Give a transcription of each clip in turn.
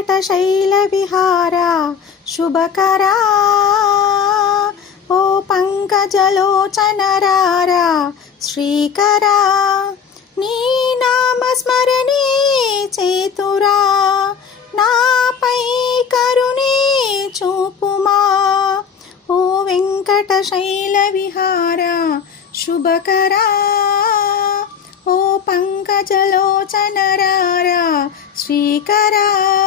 వెంకటశైలవిహారా శుభకరా. ఓ పంకజలోచనరారా శ్రీకరా నీ నామస్మరణే చేతురా. నాపై కరుణే చూపుమా. ఓ వెంకటశైలవిహారా శుభకరా. ఓ పంకజలోచనరారా శ్రీకరా.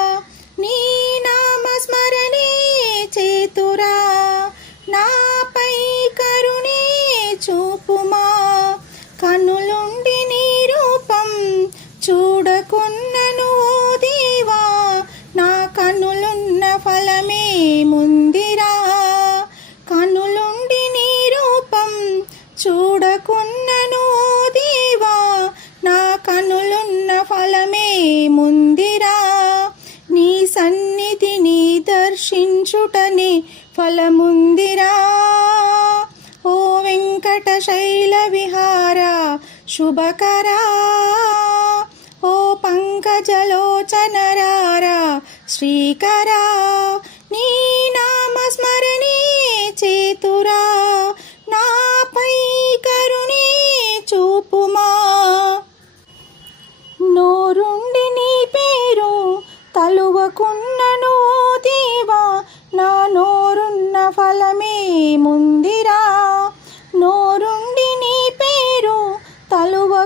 చూడకున్నను దీవా నా కనులున్న ఫలమే ముందిరా. నీ సన్నిధిని దర్శించుటనే ఫలముందిరా. ఓ వెంకటశైల విహారా శుభకరా. ఓ పంకజలోచనరారా శ్రీకరా.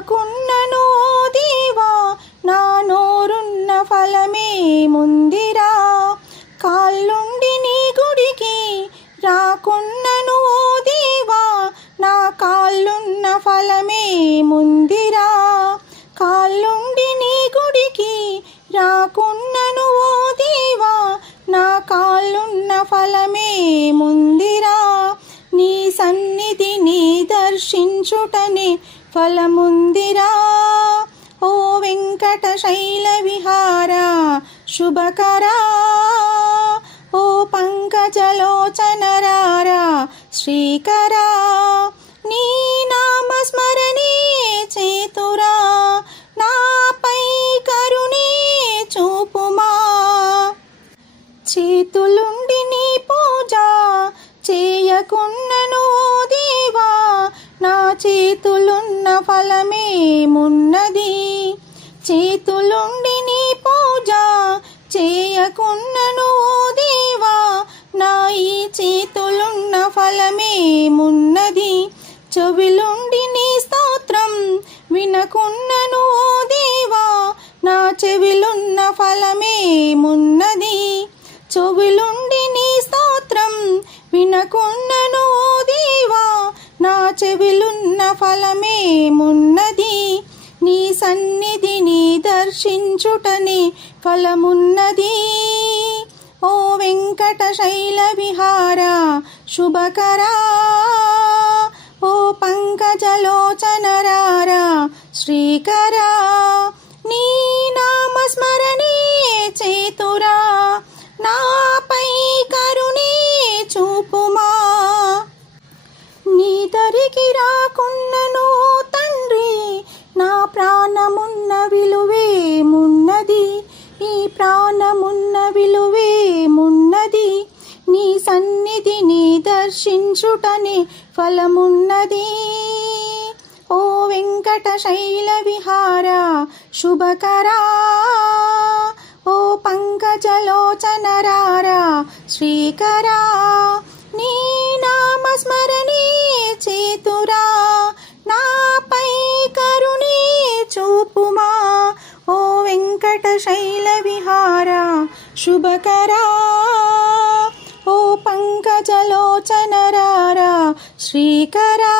తలువకున్నను ఓ దేవా నా నోరున్న ఫలమే ముందిరా. కాళ్ళుండి నీ గుడికి రాకున్నను ఓ దేవా నా కాళ్ళున్న ఫలమే ముందిరా. కాళ్ళుండి నీ గుడికి రాకున్నను ఓ దేవా నా కాళ్ళున్న ఫలమే ముందిరా. నీ సన్నిధిని దర్శించుటనే ఫలముందిరా. ఓ వెంకటశైల విహారా శుభకరా. ఓ పంకజలోచనరారా శ్రీకరా. నీ నామస్మరణే చేతురా. నాపై కరుణే చూపుమా. చేతులుండి నీ పూజ చేయకున్నను ఓ చేతులున్న ఫలమేమున్నది? చేతులుండి నీ పూజ చేయకున్నను ఓ దేవా? నా ఈ చేతులున్న ఫలమే మున్నది చెవిలుండి నీ స్తోత్రం వినకున్నను ఓ దేవా? నా చెవిలున్న ఫలమేమున్నది? చెవిలుండి నీ స్తోత్రం వినకున్నను ఓ దేవా? నా చెవిలు ఫలమేమున్నది నీ సన్నిధిని దర్శించుటనే ఫలమున్నది. ఓ వెంకటశైల విహారా శుభకరా. ఓ పంకజలోచనరారా శ్రీకరా. దర్శించుటనే ఫలమున్నది. ఓ వెంకట శైల విహారా శుభకరా. ఓ పంకజలోచనరారా శ్రీకరా. నీ నామస్మరణే చేతురా నాపై కరుణే చూపుమా. ఓ వెంకటశైల విహారా శుభకరా. ఓ పంకజలోచనరా శ్రీకరా